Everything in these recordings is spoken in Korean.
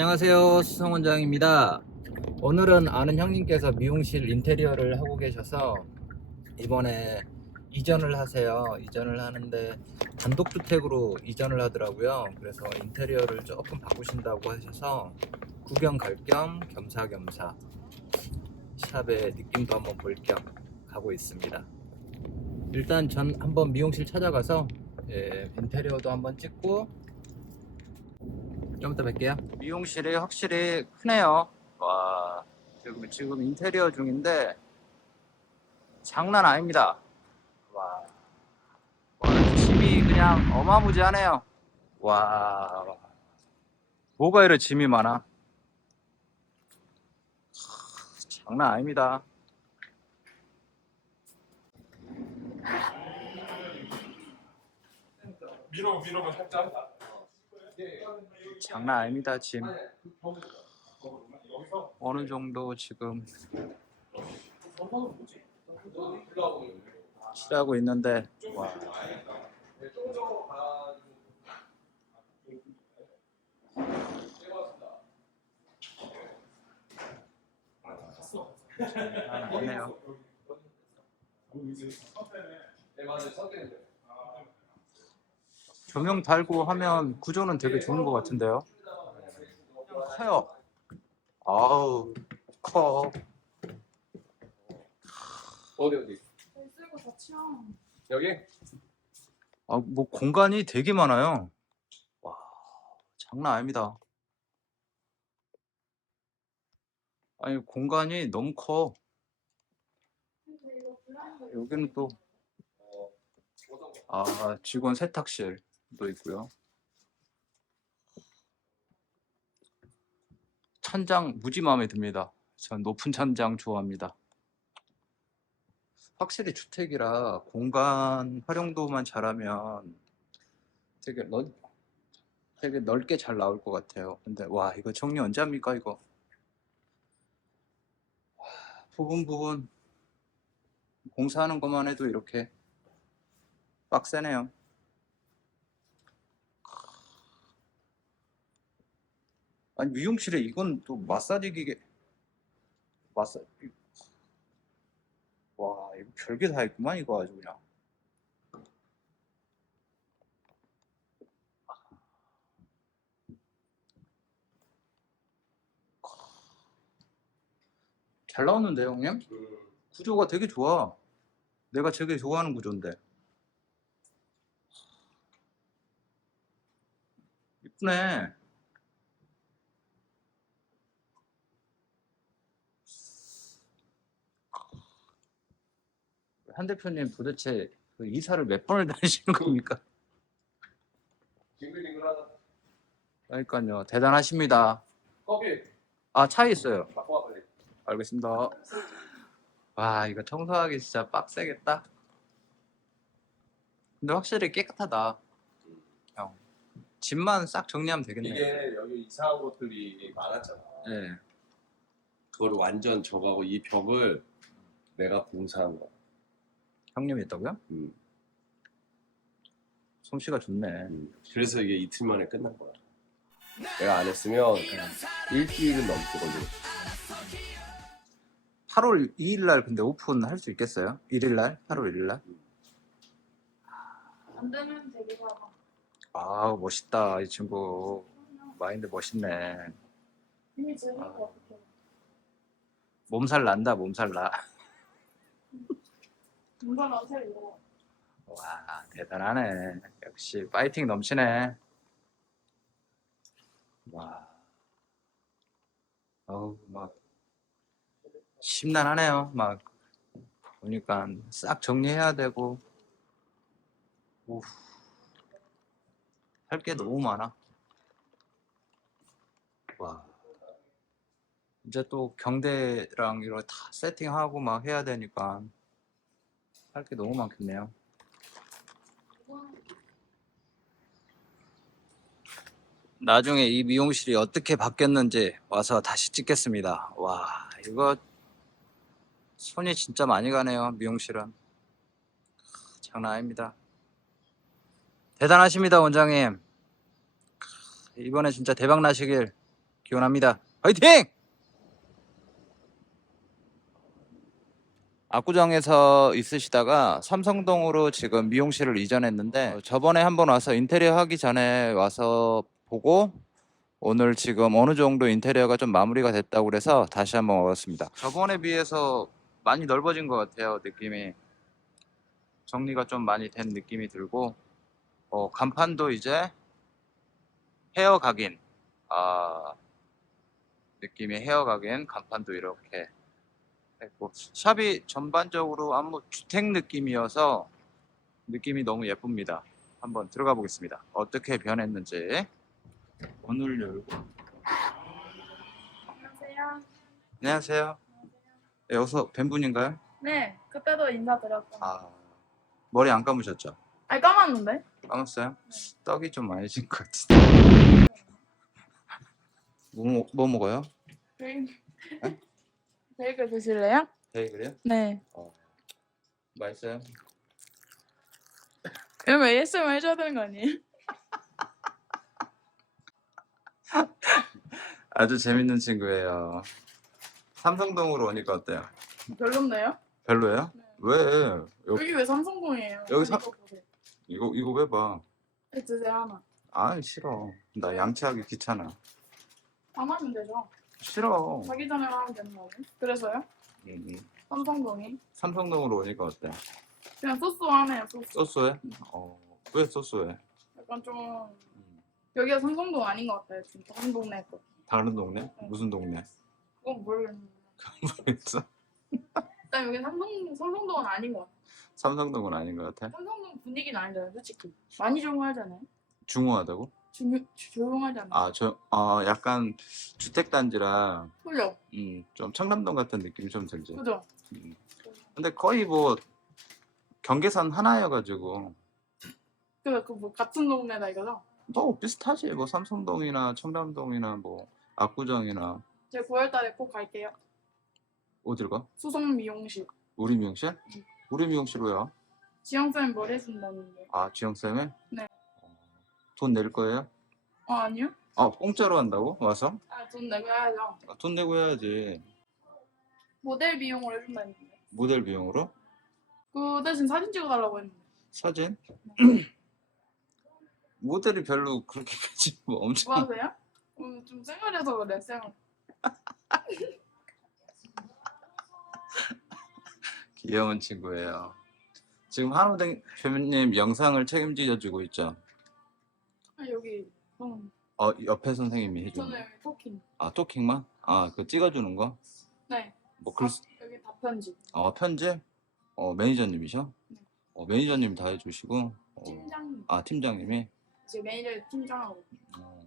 안녕하세요 수성 원장입니다. 오늘은 아는 형님께서 미용실 인테리어를 하고 계셔서 이번에 이전을 하세요. 이전을 하는데 단독주택으로 이전을 하더라고요. 그래서 인테리어를 조금 바꾸신다고 하셔서 구경 갈 겸 겸사겸사 샵의 느낌도 한번 볼 겸 가고 있습니다. 일단 전 한번 미용실 찾아가서 예, 인테리어도 한번 찍고 좀 이따 뵐게요. 미용실이 확실히 크네요. 와, 지금, 지금 인테리어 중인데 장난 아닙니다. 와, 와 짐이 그냥 어마무지하네요. 와, 뭐가 이래 짐이 많아? 하, 장난 아닙니다. 밀어 밀어봐 살짝. 장난 아닙니다, 짐. 어느 정도 지금 칠하고 있는데 와. 장난 아니네요. 조명 달고 하면 구조는 되게 좋은 것 같은데요. 커요. 아우 커. 어디 어디? 쓰고 다 치워. 여기? 아, 뭐 공간이 되게 많아요. 와, 장난 아닙니다. 아니 공간이 너무 커. 근데 이거 블라인드 여기는 또 아, 직원 세탁실 도 있고요. 천장 무지 마음에 듭니다. 전 높은 천장 좋아합니다. 확실히 주택이라 공간 활용도만 잘하면 되게 넓, 되게 넓게 잘 나올 것 같아요. 근데 와 이거 정리 언제 합니까 이거? 와, 부분 부분 공사하는 것만 해도 이렇게 빡세네요. 아니 미용실에 이건 또 마사지 기계 마사 와 이거 별게 다 있구만 이거 아주 그냥. 잘 나오는데 형님? 구조가 되게 좋아. 내가 되게 좋아하는 구조인데. 이쁘네 한 대표님 도대체 그 이사를 몇 번을 다니시는 겁니까? 징글징글하다. 그러니까요 대단하십니다 커피 아 차에 있어요 갖고 와 빨리. 알겠습니다 와 이거 청소하기 진짜 빡세겠다 근데 확실히 깨끗하다 형 집만 싹 정리하면 되겠네 이게 여기 이상한 것들이 많았잖아. 네. 그걸 완전 저거하고 이 벽을 내가 공사한 거. 형님이 있다고요? 음. 솜씨가 좋네 음. 그래서 이게 이틀 만에 끝난 거야. 내가 안 했으면 일주일은 넘게 걸려. 8월 2일 날 근데 오픈 할 수 있겠어요? 1일 날? 8월 1일 날? 안 되면 되게 가. 아 멋있다 이 친구 마인드 멋있네 아. 몸살 난다 몸살 나. 와 대단하네. 역시 파이팅 넘치네. 와. 어우 막 심란하네요. 막 보니까 싹 정리해야 되고. 할게 너무 많아. 와. 이제 또 경대랑 이런 다 세팅하고 막 해야 되니까 할 게 너무 많겠네요 나중에 이 미용실이 어떻게 바뀌었는지 와서 다시 찍겠습니다. 와, 이거 손이 진짜 많이 가네요. 미용실은 장난 아닙니다. 대단하십니다, 원장님. 이번에 진짜 대박 나시길 기원합니다. 화이팅! 압구정에서 있으시다가 삼성동으로 지금 미용실을 이전했는데 어, 저번에 한번 와서 인테리어 하기 전에 와서 보고 오늘 지금 어느 정도 인테리어가 좀 마무리가 됐다고 그래서 다시 한번 와봤습니다. 저번에 비해서 많이 넓어진 것 같아요 느낌이 정리가 좀 많이 된 느낌이 들고 어, 간판도 이제 헤어 각인 아 느낌이 헤어 각인 간판도 이렇게 했고 샵이 전반적으로 아무 주택 느낌이어서 느낌이 너무 예쁩니다. 한번 들어가 보겠습니다. 어떻게 변했는지 문을 열고 안녕하세요. 안녕하세요. 네, 여기서 뵌 분인가요? 네, 그때도 인사드렸잖아요. 아 머리 안 감으셨죠? 아니 까먹는데? 감았어요? 떡이 좀 많이 진 것 같은데. 뭐, 먹- 뭐 먹어요? 베이글. 베이글 드실래요? 베이글이요? 네. 맛있어요? 이러면 ASMR 해줘야 되는 거 아니에요? 아주 재밌는 친구예요. 삼성동으로 오니까 어때요? 별론데요? 별로예요? 네. 왜? 여기, 여기 왜 삼성동이에요? 여기 삼- 이거 보세요. 이거 이거 왜 봐? 네, 드세요 하나. 아 싫어. 나 양치하기 귀찮아. 안 하면 되죠. 싫어. 자기 전에 하면 아니에요? 그래서요? 음, 음. 삼성동이 삼성동으로 오니까 어때? 그냥 소스하네요 소스. 소스해? 어. 왜 소스해? 약간 좀 음. 여기가 삼성동 아닌 것 같아요. 지금 다른 동네 거. 다른 동네? 무슨 동네? 그건 모르겠는데. 모르겠어. 일단 여기 삼성 삼성동은 아닌 것 같아요. 삼성동은 아닌 것 같아. 삼성동 분위기는 아니잖아요, 솔직히. 많이 조용하잖아요. 중후하다고? 조, 조용하잖아요. 아, 저, 어, 약간 주택단지라, 그죠? 음, 좀 청담동 같은 느낌이 좀 들지. 그죠? 음. 근데 거의 뭐, 경계선 하나여가지고, 그래서 그뭐 같은 동네다 이거죠? 뭐 비슷하지. 뭐, 삼성동이나 청담동이나 뭐, 압구정이나, 제가 9월달에 꼭 갈게요. 어딜 가? 수성 미용실. 우리 미용실? 응. 우리 미용실 왜요? 지영 쌤 머리 해준다는데. 아, 지영쌤에? 네. 돈 낼 거예요? 어 아니요? 아, 공짜로 한다고? 와서? 아 돈 내고 해야죠. 아, 돈 내고 해야지. 모델 비용을 해준다는데. 모델 비용으로? 그 대신 사진 찍어달라고 했는데. 사진? 모델이 별로 그렇게 크지 뭐 엄청 뭐 하세요? 음, 좀 생활해서 그래 생활. 귀여운 친구예요. 지금 한우 대표님 영상을 책임져 주고 있죠. 아 여기 저는 어 옆에 선생님이 해주는 저는 거. 여기 토킹. 아 토킹만? 아 그 찍어주는 거? 네. 뭐 글, 아, 여기 답편지. 어 편집? 어 매니저님이셔? 네. 어 매니저님 다 해주시고. 어, 팀장님. 아 팀장님이. 제 매니저 팀장하고. 어,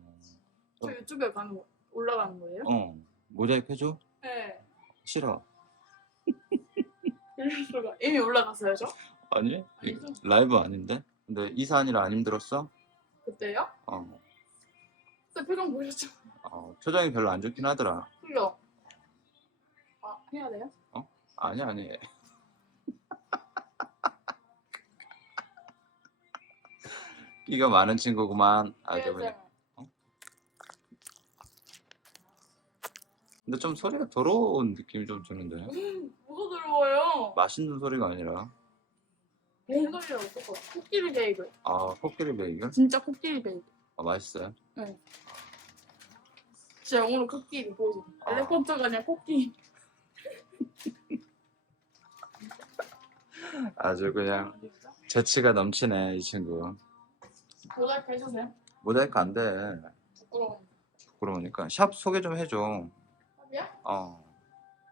저 유튜브에 가는 거 올라가는 거예요? 어 모자이크 해줘? 네. 싫어. 이미 올라갔어요 저? 아니 아니죠. 라이브 아닌데. 근데 이사하니라 안 힘들었어? 그때요? 어, 그때 표정 보셨죠? 어 표정이 별로 안 좋긴 하더라. 흘려. 아 해야 돼요? 아니 아니. 끼가 많은 친구구만. 아주 그냥. 해야 근데 좀 소리가 더러운 느낌이 좀 드는데. 음, 뭐가 들어와요? 맛있는 소리가 아니라. 베이글이라고 썼어. 코끼리 베이글. 아 코끼리 베이글? 진짜 코끼리 베이글. 아 맛있어요. 진짜 영어로 코끼리 보여줘. 아. 엘레펀트가 아니라 코끼리. 아주 그냥 재치가 넘치네 이 친구. 모자이크 해주세요. 모자이크 안 돼. 부끄러워. 그러니까 샵 소개 좀 해줘. 합이야? 어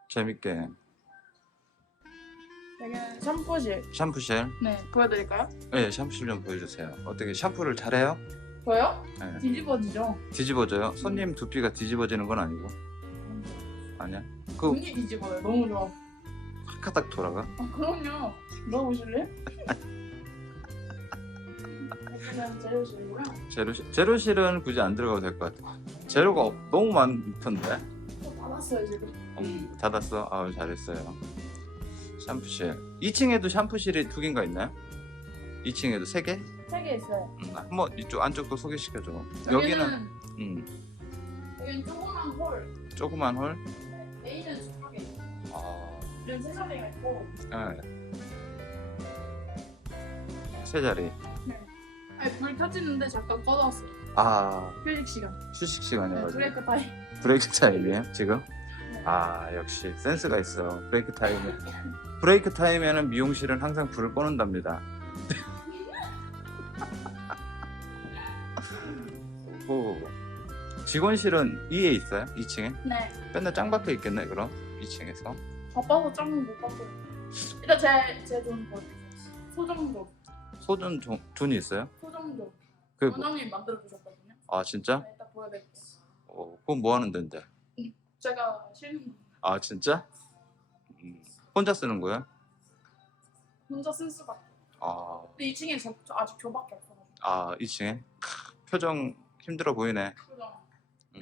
재밌게. 여기는 샴푸실. 샴푸실. 네, 보여드릴까요? 네 샴푸실 좀 보여주세요. 어떻게 샴푸를 잘해요? 저요? 네. 뒤집어지죠. 뒤집어져요? 손님 두피가 뒤집어지는 건 아니고 아니야? 그 눈이 뒤집어요. 너무 좋아. 카딱 돌아가? 아, 그럼요. 넣어보실래요? 여기는 재료실이고요. 재료실 재료실은 굳이 안 들어가도 될 것 같아. 없- 너무 많던데. 또 닫았어요 지금. 음, 닫았어. 아우 잘했어요. 샴푸실. 2층에도 샴푸실이 두 개인가 있나요? 2층에도 세 개? 세 개 있어요. 음, 한번 이쪽 안쪽도 소개시켜줘. 여기는 여기는 음, 여기는 조그만 홀. 조그만 홀. 네. 숙박에 있고. 아, 이런 세 자리가 있고. 네. 세 자리. 네. 아니 불 켜지는데 잠깐 꺼놨어. 아, 휴식 시간. 휴식 네, 시간이어가지고. 브레이크 타임. 브레이크 타임이에요 지금? 아 역시 센스가 있어 브레이크 타임에 브레이크 타임에는 미용실은 항상 불을 꺼놓는답니다 오, 직원실은 2에 있어요? 2층에? 네. 맨날 짱 박혀 있겠네 그럼 2층에서 바빠서 짱은 못 받고. 일단 제제돈 버리고. 소정도. 소준 조- 돈이 있어요? 소정도. 그 뭐- 원장님이 만들어 주셨거든요. 아 진짜? 네, 일단 보여드릴게요. 어, 그건 뭐 하는 데인데? 제가 쉬는 거 아 진짜? 음, 혼자 쓰는 거야? 혼자 쓸 수밖에. 아, 근데 2층에 저, 저 아직 저밖에 없어가지고. 아 2층에? 크, 표정 힘들어 보이네 소정. 음.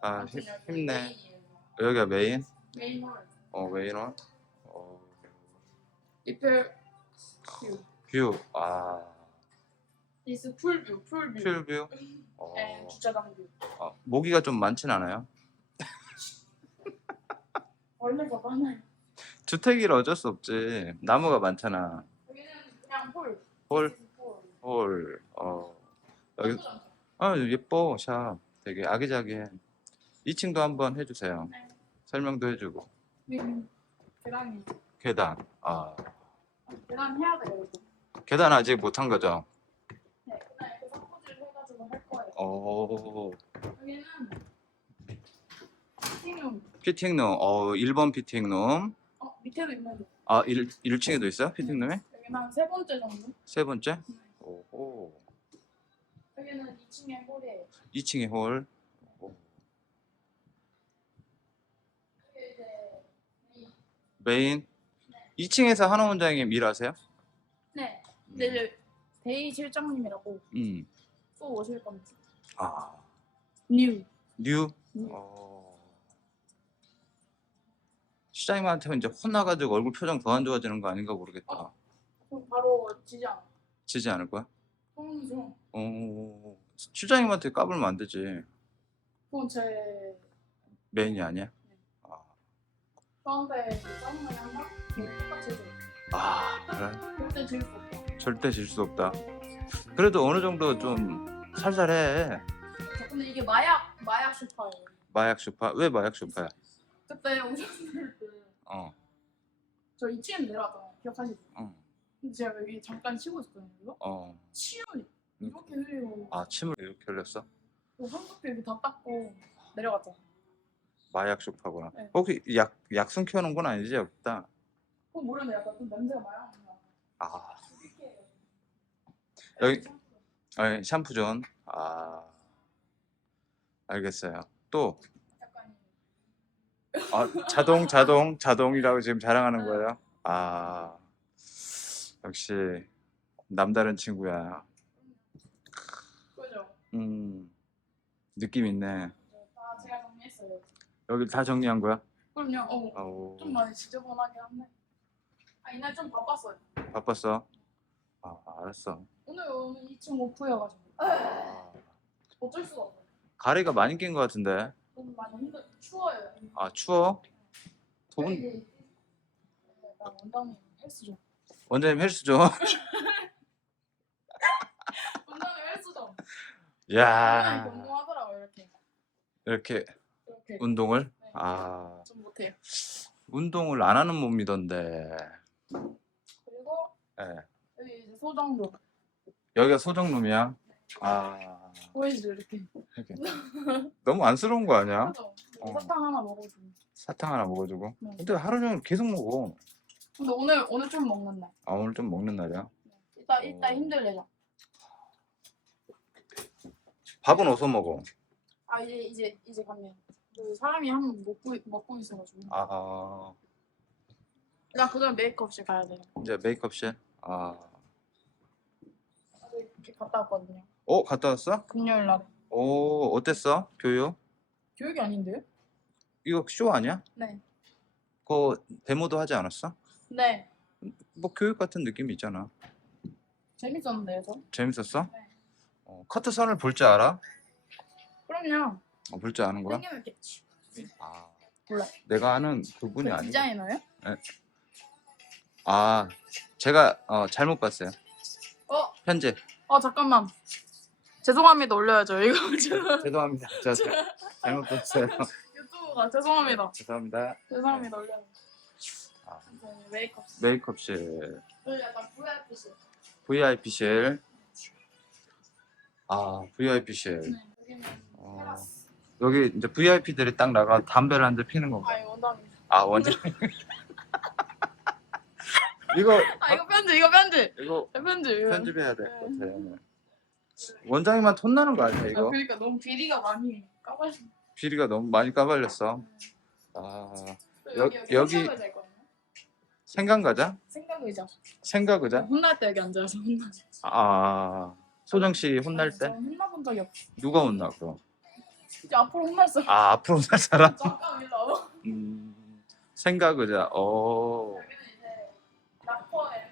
아 아무튼 힘, 여기 힘내 메인이에요. 여기가 메인? 메인 홀. 어 메인원? 어, 이플 뷰. 뷰, 아 이스 풀뷰. 풀뷰. 풀뷰? 어, 네, 주차장 뷰. 어, 모기가 좀 많진 않아요? 원래가 많아요. 주택이라 어쩔 수 없지 나무가 많잖아 그냥 홀. 홀? 홀. 홀, 어 여기? 아 예뻐 샵 되게 아기자기해 2층도 한번 해 주세요 네. 설명도 해 주고 여기 계단이. 계단 아 계단 해야 돼요. 계단 아직 거죠? 네, 계단 해가지고 할 거예요. 어 여기는 피팅룸. 피팅룸 어 1번 피팅룸 어 밑에도 있는데 아 1, 1층에도 있어요 피팅룸이? 여기는 한세 번째 정도. 세 번째? 네. 오호 여기는 2층에 홀이에요. 2층에 홀 오. 여기 이제 이- 메인 2층에서 한호 원장님 일하세요? 네. 근데 이제 데이 실장님이라고 음. 또 오실 겁니다. 아. 뉴. 뉴? 뉴. 어. 시장님한테 이제 혼나가지고 얼굴 표정 더 안 좋아지는 거 아닌가 모르겠다. 그럼 바로 지지 않아. 지지 않을 거야? 형이죠. 어. 시장님한테 까불면 안 되지. 그건 제 메인이 아니야? 아, 저한테 짜증나게 한다? 똑같이. 아 그래? 절대 질수 없다. 절대 질 수 없다. 그래도 어느 정도 좀 살살해. 저 근데 이게 마약 마약 슈퍼예요. 마약 슈파? 왜 마약 슈파야? 그때 오셨을 때 저 어. 2층에 내려왔잖아요. 기억하시죠? 어. 근데 제가 여기 잠깐 쉬고 있었거든요. 어. 침을 이렇게 흘리고 아 침을 이렇게 흘렸어? 그 한국도 이렇게 다 닦고 내려갔잖아. 마약 슈파구나. 네. 혹시 약 약순 키우는 건 아니지 여기다? 그거 모르네. 약간 좀 냄새가 마약 나. 아. 여기- 아, 샴푸 존. 아. 알겠어요. 또 아, 자동 자동 자동이라고 지금 자랑하는 거예요? 아. 역시 남다른 친구야. 그죠? 음. 느낌 있네. 다 제가 정리했어요. 여기 다 정리한 거야? 그럼요. 어. 아우. 좀 많이 지저분하게 한데. 아 이날 좀 바빴어요. 바빴어? 아, 알았어. 오늘 오늘 2층 오프여가지고 아, 어쩔 수가 없어요. 가리가 많이 낀 것 같은데. 너무 많이 힘들 추워요. 아, 추워? 더운 이게 약간 원장님 헬스죠. 원장님 헬스 좀. 원장님 헬스죠. 야. 운동하더라고요 이렇게 이렇게 이렇게 운동을 네. 아, 좀 못해요. 운동을 안 하는 몸이던데. 그리고 예. 여기 이제 소정도 여기가 소정룸이야. 아. 보이시죠 이렇게. 이렇게. 너무 안쓰러운 거 아니야? 하죠. 어. 사탕 하나 먹어주고. 사탕 하나 먹어주고. 네. 근데 하루 종일 계속 먹어. 근데 오늘 오늘 좀 먹는 날. 아, 오늘 좀 먹는 날이야. 이따 어. 이따 힘들 예정. 밥은 어디서 먹어? 아 이제 이제 이제 가면 그 사람이 한 번 먹고 먹고 있어가지고. 아, 일단 그다음 메이크업실 가야 돼요. 이제 메이크업실. 아. 아직 이렇게 갔다 왔거든요. 어, 갔다 왔어? 금요일 날. 오, 어땠어? 교육? 교육이 아닌데요? 이거 쇼 아니야? 네. 그거 데모도 하지 않았어? 네. 뭐 교육 같은 느낌이 있잖아. 재밌었는데요, 저? 재밌었어? 네. 어, 커트 선을 볼 줄 알아? 그럼요. 어, 볼 줄 아는 거야? 아, 몰라. 내가 아는 그분이 그 아니고. 디자이너요? 아, 제가 어, 잘못 봤어요. 어, 편집. 어 잠깐만. 죄송합니다 올려야죠 이거 저- 죄송합니다. 저, 저 잘못 봤어요. 유튜브가 죄송합니다. 죄송합니다. 죄송합니다 올려요. 아, 네, 메이크업. 메이크업실, 그 약간 VIP실. VIP실. 아, VIP실. 네, 여기는 어. 테라스. 여기 이제 VIP들이 딱 나가 담배를 한 대 피는 건가? 아 이거 원담이. 아, 원장. 이거 아 이거 편지 이거 편지. 이거 네. 이거. 편집해야 될 것 같아요. 원장님만 톤 나는 거 아니야 아, 이거? 그러니까 너무 비리가 많이 까발려. 비리가 너무 많이 까발렸어. 아, 여- 여기 여기 여기- 생각 의자? 생각 의자. 생각 의자? 혼날 때 여기 앉아서 혼나. 아, 소정 씨 혼날 때 저는 혼나본 적이 없어. 누가 혼나 그럼? 이제 앞으로 혼났어. 아, 앞으로 살 사람? 잠깐 일로 와봐. 음, 생각 의자. 어, 여기는 이제 락커에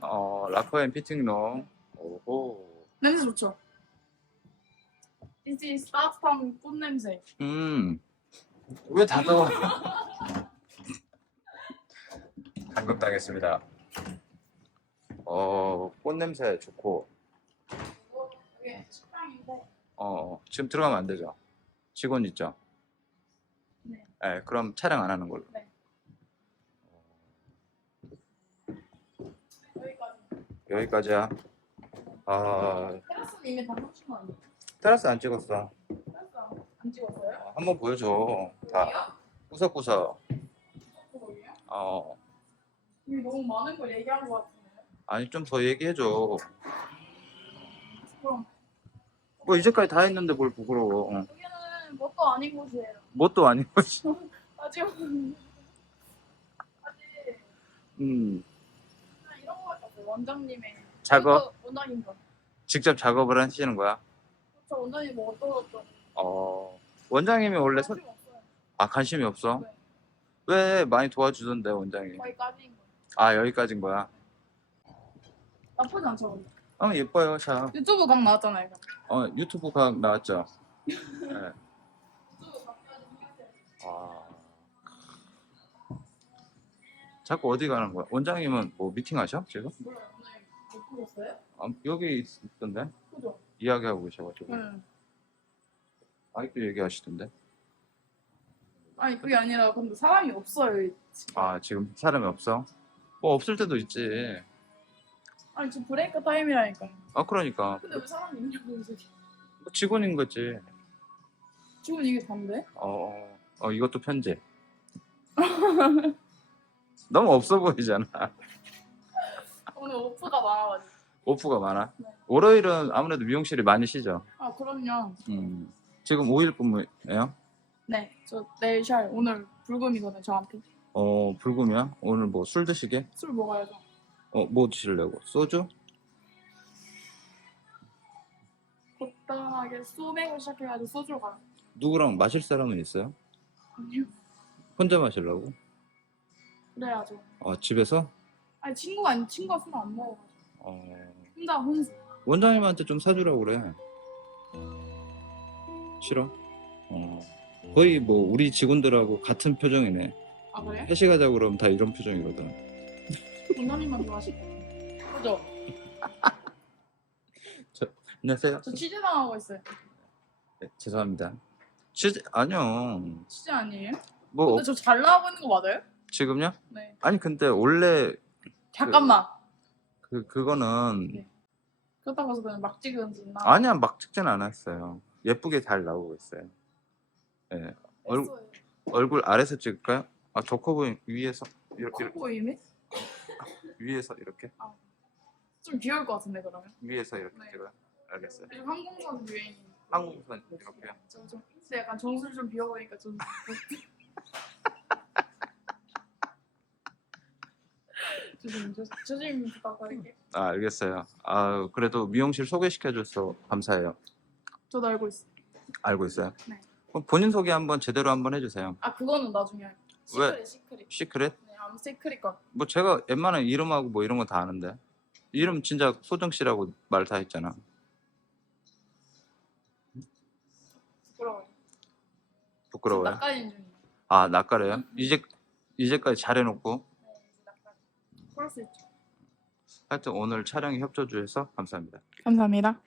어, 라커앤 피팅룸. 오호. 냄새 좋죠. 이제 따뜻한 꽃 냄새. 음. 왜 닫아? 감금 당했습니다. 어, 꽃 냄새 좋고. 이게 식당인데 어, 지금 들어가면 안 되죠. 직원 있죠. 네. 네, 그럼 촬영 안 하는 걸로. 네. 여기까지. 여기까지야. 아, 테라스는 이미 다 하신 거 아니에요? 테라스 안 찍었어. 테라스 안- 안 찍었어요? 어, 한번 보여줘. 다 여기요? 구석구석. 거기요? 어, 이미 너무 많은 걸 얘기한 것 같은데. 아니 좀 더 얘기해줘. 그럼 뭐 이제까지 다 했는데 뭘 부끄러워. 어. 여기는 뭣도 아닌 곳이에요. 뭣도 아닌 거지. 아직 아직 음, 그냥 이런 거밖에 없어요. 원장님의 작업 원장님 거. 직접 작업을 하시는 거야. 저 원장님 뭐 어떠셨죠? 어, 원장님이 원래 서. 아 관심이 없어. 네. 왜 많이 도와주던데 원장이? 거기까지인 거. 아 여기까지인 거야. 나쁘지 않죠? 근데. 어 예뻐요 참. 유튜브 각 나왔잖아요. 이거. 어 유튜브 각 나왔죠. 네. 유튜브. 아. 자꾸 어디 가는 거야? 원장님은 뭐 미팅하셔 지금? 몰라요. 보셨어요? 아, 여기 있던데 그죠? 이야기하고 계셔가지고 응. 아직도 얘기하시던데. 아니 그게 아니라 근데 사람이 없어요. 지금. 아 지금 사람이 없어? 뭐 없을 때도 있지. 아니 지금 브레이크 타임이라니까. 아 그러니까 근데 왜 사람이 있냐고 뭐 직원인 거지. 지금 이게 반대? 어, 어 이것도 편지. 너무 없어 보이잖아. 오늘 오프가 많아가지고. 오프가 많아. 네. 월요일은 아무래도 미용실이 많이 쉬죠. 아 그럼요. 음. 지금 5일 근무예요? 네, 저 내일 샬 오늘 불금이거든요 저한테. 어 불금이야? 오늘 뭐 술 드시게? 술 먹어야죠. 어 뭐 드시려고? 소주? 간단하게 소맥을 시작해가지고 소주로 가요. 누구랑 마실 사람은 있어요? 아니요. 혼자 마시려고? 그래야죠. 어 집에서? 아니 친구가 아니 친구가 술 안 먹어가지고 어 혼자 혼자. 원장님한테 좀 사주라고 그래. 싫어? 어 거의 뭐 우리 직원들하고 같은 표정이네. 아 그래? 회식하자 그러면 다 이런 표정이거든. 원장님만 좋아하시고. 그죠? 안녕하세요. 저 취재 당하고 있어요. 네, 죄송합니다. 취재 아니요. 취재 아니에요? 뭐 근데 저 잘 나가고 있는 거 맞아요? 지금요? 네. 아니 근데 원래 잠깐만. 그 그거는 네. 그렇다고 해서 그냥 막 찍은 지 나. 아니야 막 찍진 않았어요. 예쁘게 잘 나오고 있어요. 예. 얼- 애써요. 얼굴 아래서 찍을까요? 아 좋고 보이 위에서 이렇게, 커 보이네? 위에서 이렇게 좀 귀여울 것 같은데 그러면. 위에서 이렇게 네. 찍어요. 알겠어요. 요즘 항공선 유행이. 한국선 이렇게요. 저 좀, 근데 약간 정수리 좀 비어 보니까 좀. 조심 부탁드릴게요. 아 알겠어요. 아 그래도 미용실 소개시켜줘서 감사해요. 저도 알고 있어. 알고 있어요. 네. 그럼 본인 소개 한번 제대로 한번 해주세요. 아 그거는 나중에 할게요. 왜? 시크릿 시크릿. 시크릿? 네, 아무 시크릿 거. 뭐 제가 웬만한 이름하고 뭐 이런 거 다 아는데 이름 진짜 소정 씨라고 말 다 했잖아. 부끄러워요. 부끄러워요? 낯가림 중이에요. 아 낯가려요? 이제 이제까지 잘해놓고 네, 이제 낯가림. 그럴 수 있죠. 하여튼 오늘 촬영에 협조해 주셔서 감사합니다. 감사합니다.